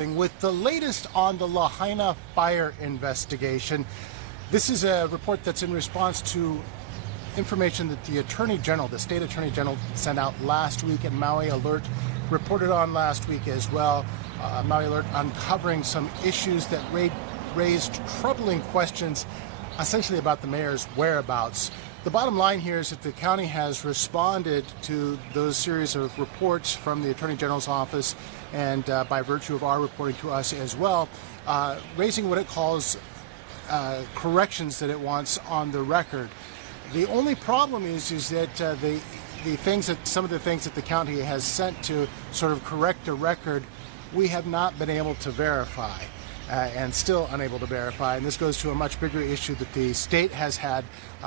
With the latest on the Lahaina fire investigation. This is a report that's in response to information that the Attorney General, the State Attorney General, sent out last week, and Maui Alert reported on last week as well. Maui Alert uncovering some issues that raised troubling questions essentially about the mayor's whereabouts. The bottom line here is that the county has responded to those series of reports from the Attorney General's office and by virtue of our reporting to us as well, raising what it calls corrections that it wants on the record. The only problem is that some of the things that the county has sent to sort of correct a record, we have not been able to verify. And still unable to verify, and this goes to a much bigger issue that the state has had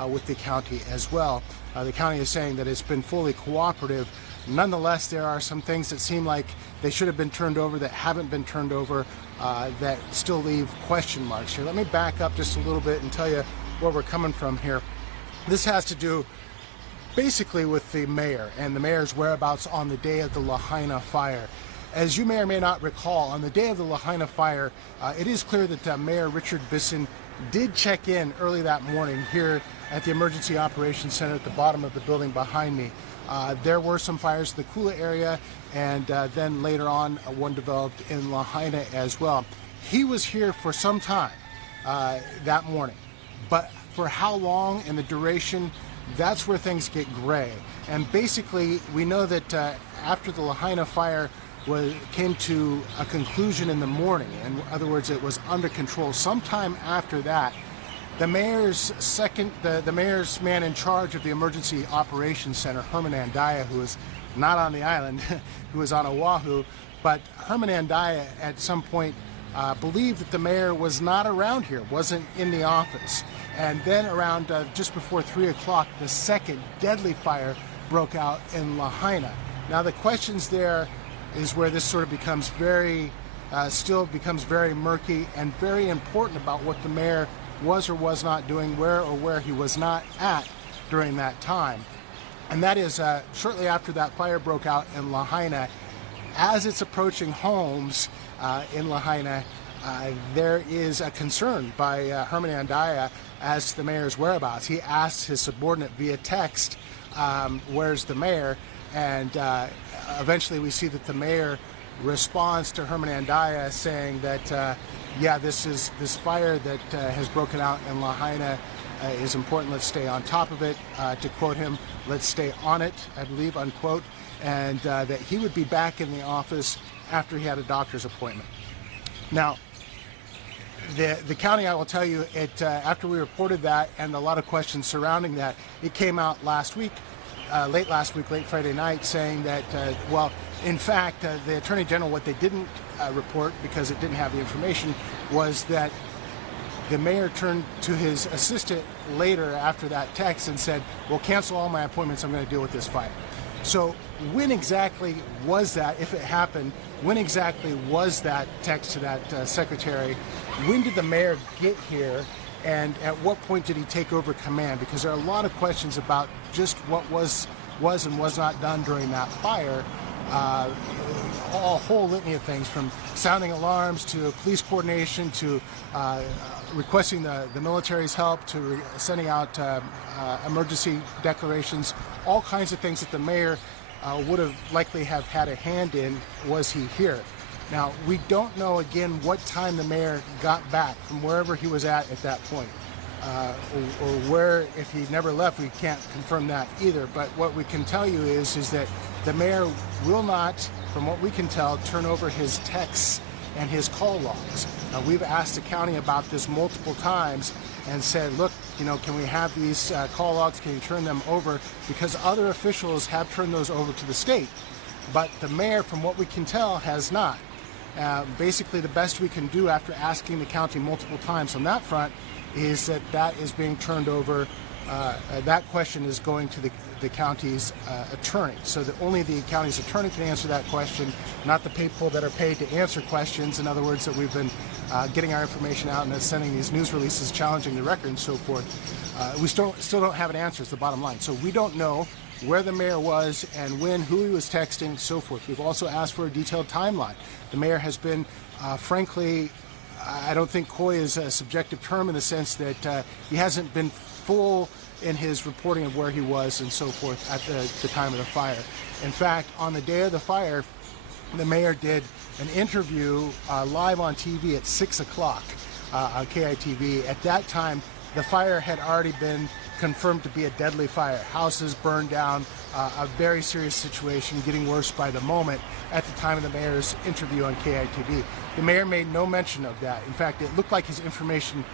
with the county as well. The county is saying that it's been fully cooperative. Nonetheless, there are some things that seem like they should have been turned over that haven't been turned over that still leave question marks here. Let me back up just a little bit and tell you where we're coming from here. This has to do basically with the mayor and the mayor's whereabouts on the day of the Lahaina fire. As you may or may not recall, on the day of the Lahaina fire, it is clear that Mayor Richard Bisson did check in early that morning here at the Emergency Operations Center at the bottom of the building behind me. There were some fires in the Kula area, and then later on one developed in Lahaina as well. He was here for some time that morning, but for how long and the duration, that's where things get gray. And basically, we know that after the Lahaina fire came to a conclusion in the morning. In other words, it was under control. Sometime after that, the mayor's man in charge of the Emergency Operations Center, Herman Andaya, who is not on the island, who is on Oahu, but Herman Andaya at some point believed that the mayor was not around here, wasn't in the office. And then around just before 3 o'clock, the second deadly fire broke out in Lahaina. Now the questions there is where this sort of becomes still becomes very murky and very important about what the mayor was or was not doing, where he was not at during that time. And that is shortly after that fire broke out in Lahaina, as it's approaching homes in Lahaina, there is a concern by Herman Andaya as to the mayor's whereabouts. He asks his subordinate via text, where's the mayor? And eventually we see that the mayor responds to Herman Andaya saying that, yeah, this fire that has broken out in Lahaina is important. Let's stay on top of it. To quote him, let's stay on it, I believe, unquote. And that he would be back in the office after he had a doctor's appointment. Now, the county, I will tell you, after we reported that and a lot of questions surrounding that, it came out last week. Late last week, late Friday night, saying that, well, in fact, the Attorney General, what they didn't report because it didn't have the information, was that the mayor turned to his assistant later after that text and said, well, cancel all my appointments, I'm going to deal with this fire. So when exactly was that, if it happened, when exactly was that text to that secretary? When did the mayor get here? And at what point did he take over command? Because there are a lot of questions about just what was and was not done during that fire. A whole litany of things, from sounding alarms to police coordination to requesting the military's help to sending out emergency declarations, all kinds of things that the mayor would have likely have had a hand in. Was he here? Now, we don't know, again, what time the mayor got back from wherever he was at that point. Or where, if he never left, we can't confirm that either. But what we can tell you is that the mayor will not, from what we can tell, turn over his texts and his call logs. We've asked the county about this multiple times and said, look, can we have these call logs? Can you turn them over? Because other officials have turned those over to the state. But the mayor, from what we can tell, has not. Basically, the best we can do after asking the county multiple times on that front is that is being turned over. That question is going to the county's attorney. So that only the county's attorney can answer that question, not the people that are paid to answer questions. In other words, that we've been getting our information out and then sending these news releases challenging the record and so forth. We still don't have an answer, is the bottom line. So we don't know where the mayor was and when, who he was texting, so forth. We've also asked for a detailed timeline. The mayor has been Frankly, I don't think coy is a subjective term in the sense that he hasn't been full in his reporting of where he was and so forth at the time of the fire. In fact, on the day of the fire, the mayor did an interview live on TV at 6 o'clock on KITV. At that time, the fire had already been confirmed to be a deadly fire. Houses burned down, a very serious situation, getting worse by the moment at the time of the mayor's interview on KITV. The mayor made no mention of that. In fact, it looked like his information,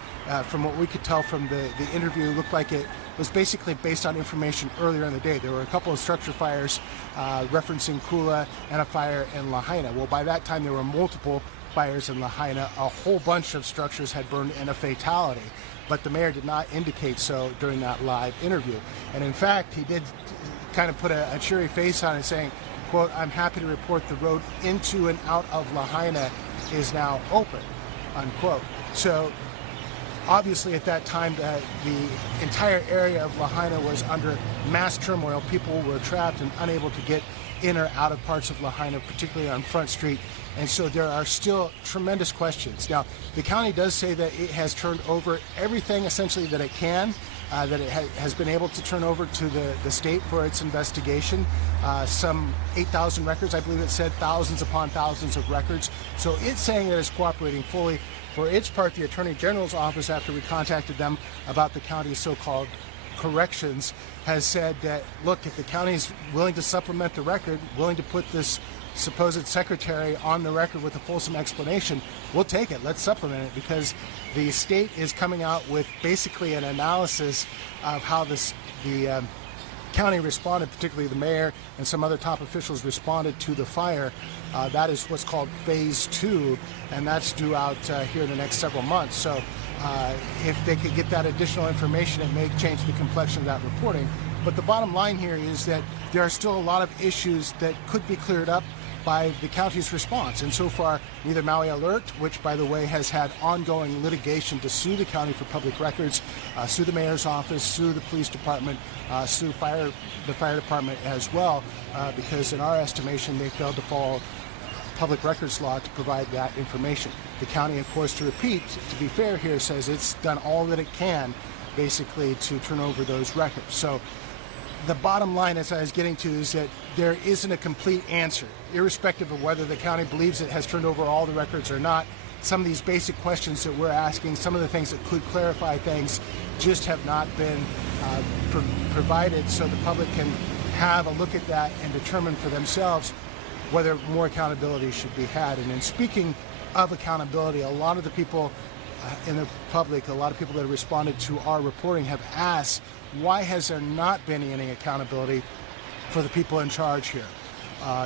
from what we could tell from the interview, looked like it was basically based on information earlier in the day. There were a couple of structure fires referencing Kula and a fire in Lahaina. Well, by that time, there were multiple fires in Lahaina. A whole bunch of structures had burned and a fatality. But the mayor did not indicate so during that live interview. And in fact, he did kind of put a cheery face on it, saying, quote, "I'm happy to report the road into and out of Lahaina is now open," unquote. So obviously at that time, the entire area of Lahaina was under mass turmoil. People were trapped and unable to get in or out of parts of Lahaina, particularly on Front Street. And so there are still tremendous questions. Now, the county does say that it has turned over everything essentially that it can, that it has been able to turn over to the state for its investigation. Some 8,000 records, I believe it said, thousands upon thousands of records. So it's saying that it's cooperating fully. For its part, the Attorney General's office, after we contacted them about the county's so-called corrections, has said that, look, if the county's willing to supplement the record, willing to put this supposed secretary on the record with a fulsome explanation, we'll take it. Let's supplement it, because the state is coming out with basically an analysis of how the county responded, particularly the mayor and some other top officials responded to the fire. That is what's called phase 2, and that's due out here in the next several months. So if they could get that additional information, it may change the complexion of that reporting. But the bottom line here is that there are still a lot of issues that could be cleared up by the county's response. And so far, neither Maui Alert, which by the way has had ongoing litigation to sue the county for public records, sue the mayor's office, sue the police department, sue the fire department as well, because in our estimation they failed to follow public records law to provide that information. The county, of course, to repeat, to be fair here, says it's done all that it can basically to turn over those records. So the bottom line, as I was getting to, is that there isn't a complete answer, irrespective of whether the county believes it has turned over all the records or not. Some of these basic questions that we're asking, some of the things that could clarify things, just have not been provided, so the public can have a look at that and determine for themselves whether more accountability should be had. And in speaking of accountability, a lot of the people in the public, a lot of people that have responded to our reporting have asked, why has there not been any accountability for the people in charge here?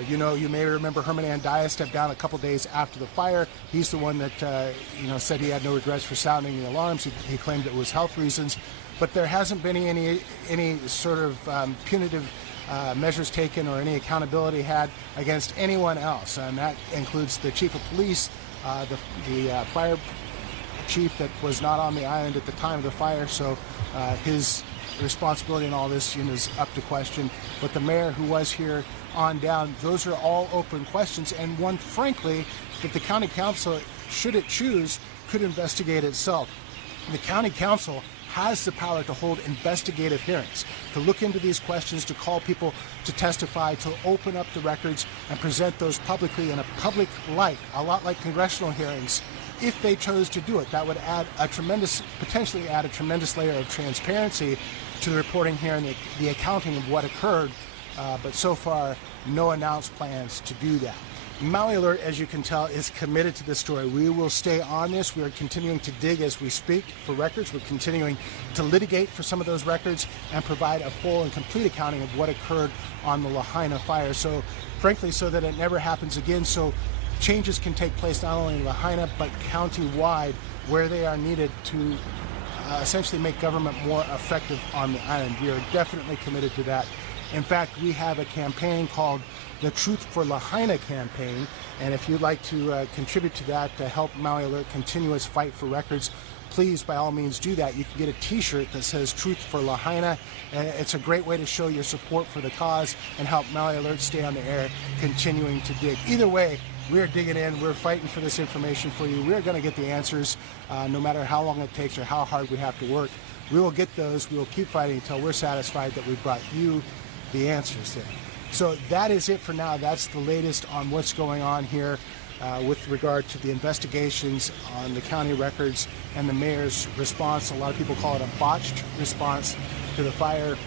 You may remember Herman Andias stepped down a couple days after the fire. He's the one that said he had no regrets for sounding the alarms. He claimed it was health reasons, but there hasn't been any sort of punitive measures taken or any accountability had against anyone else, and that includes the chief of police, the fire chief that was not on the island at the time of the fire, so his responsibility in all this is up to question. But the mayor, who was here on down, those are all open questions, and one, frankly, that the county council, should it choose, could investigate itself. The county council has the power to hold investigative hearings, to look into these questions, to call people to testify, to open up the records and present those publicly in a public light, a lot like congressional hearings. If they chose to do it, that would add potentially add a tremendous layer of transparency to the reporting here and the accounting of what occurred, but so far, no announced plans to do that. Maui Alert, as you can tell, is committed to this story. We will stay on this. We are continuing to dig as we speak for records. We're continuing to litigate for some of those records and provide a full and complete accounting of what occurred on the Lahaina fire. So, frankly, so that it never happens again, so changes can take place not only in Lahaina but county-wide, where they are needed to essentially make government more effective on the island. We are definitely committed to that. In fact, we have a campaign called the Truth for Lahaina campaign, and if you'd like to contribute to that, to help Maui Alert continue its fight for records, please, by all means, do that. You can get a t-shirt that says Truth for Lahaina. It's a great way to show your support for the cause and help Maui Alert stay on the air, continuing to dig. Either way, we're digging in. We're fighting for this information for you. We're going to get the answers, no matter how long it takes or how hard we have to work. We will get those. We will keep fighting until we're satisfied that we've brought you the answers there. So that is it for now. That's the latest on what's going on here with regard to the investigations on the county records and the mayor's response. A lot of people call it a botched response to the fire.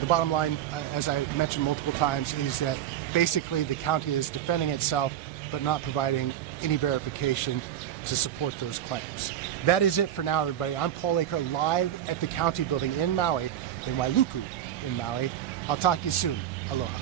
The bottom line, as I mentioned multiple times, is that basically the county is defending itself but not providing any verification to support those claims. That is it for now, everybody. I'm Paul Aker, live at the county building in Maui, in Wailuku in Maui. I'll talk to you soon. Aloha.